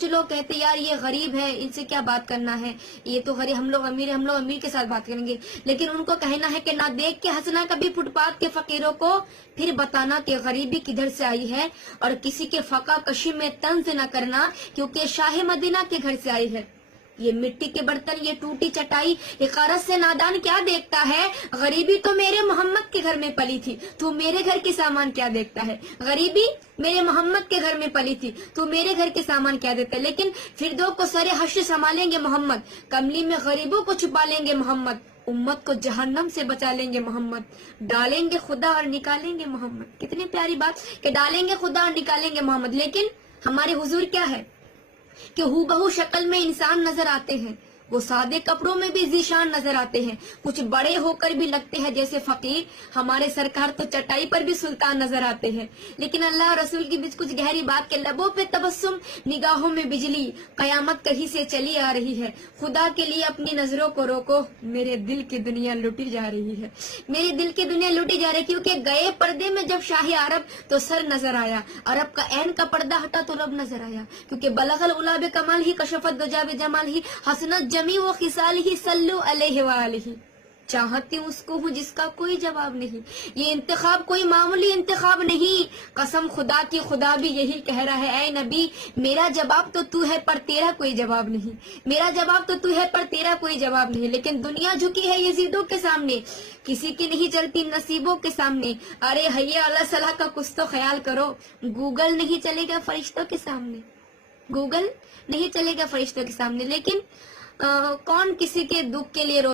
کچھ لوگ کہتے یار یہ غریب ہے، ان سے کیا بات کرنا ہے، یہ تو غریب، ہم لوگ امیر کے ساتھ بات کریں گے. لیکن ان کو کہنا ہے کہ نہ دیکھ کے ہنسنا کبھی فٹ پاتھ کے فقیروں کو، پھر بتانا کہ غریبی کدھر سے آئی ہے، اور کسی کے فقہ کشی میں طنز نہ کرنا کیونکہ شاہ مدینہ کے گھر سے آئی ہے. یہ مٹی کے برتن، یہ ٹوٹی چٹائی، حقارت سے نادان کیا دیکھتا ہے، غریبی تو میرے محمد کے گھر میں پلی تھی، تو میرے گھر کے سامان کیا دیکھتا ہے، غریبی میرے محمد کے گھر میں پلی تھی، تو میرے گھر کے سامان کیا دیکھتا ہے. لیکن فردو کو سرے حشر سنبھالیں گے محمد، کملی میں غریبوں کو چھپا لیں گے محمد، امت کو جہنم سے بچا لیں گے محمد، ڈالیں گے خدا اور نکالیں گے محمد. کتنی پیاری بات کہ ڈالیں گے خدا اور نکالیں گے محمد. لیکن ہمارے حضور کیا ہے کہ ہو بہو شکل میں انسان نظر آتے ہیں، وہ سادے کپڑوں میں بھی ذیشان نظر آتے ہیں، کچھ بڑے ہو کر بھی لگتے ہیں جیسے فقیر. ہمارے سرکار تو چٹائی پر بھی سلطان نظر آتے ہیں. لیکن اللہ اور رسول کے بیچ کچھ گہری بات کے لبوں پہ تبسم، نگاہوں میں بجلی، قیامت کہیں سے چلی آ رہی ہے. خدا کے لیے اپنی نظروں کو روکو، میرے دل کی دنیا لوٹی جا رہی ہے، میرے دل کی دنیا لوٹی جا رہی ہے. کیونکہ گئے پردے میں جب شاہ عرب تو سر نظر آیا، عرب کا عین کا پردہ ہٹا تو رب نظر آیا. کیونکہ بلغ العلا بکمال ہی، کشفت دجا بجمال ہی، حسنت جمی و خصال ہی، صلو علیہ وآلہ. چاہتی اس کو ہوں جس کا کوئی جواب نہیں. یہ انتخاب کوئی معمولی انتخاب نہیں، قسم خدا کی خدا بھی یہی کہہ رہا ہے، اے نبی میرا جواب تو ہے پر تیرا کوئی جواب نہیں، میرا جواب تو ہے پر تیرا کوئی جواب نہیں. لیکن دنیا جھکی ہے یزیدوں کے سامنے، کسی کی نہیں چلتی نصیبوں کے سامنے. ارے حی علی صلاح کا کچھ تو خیال کرو، گوگل نہیں چلے گا فرشتوں کے سامنے، گوگل نہیں چلے گا فرشتوں کے سامنے. لیکن کون کسی کے دکھ کے لیے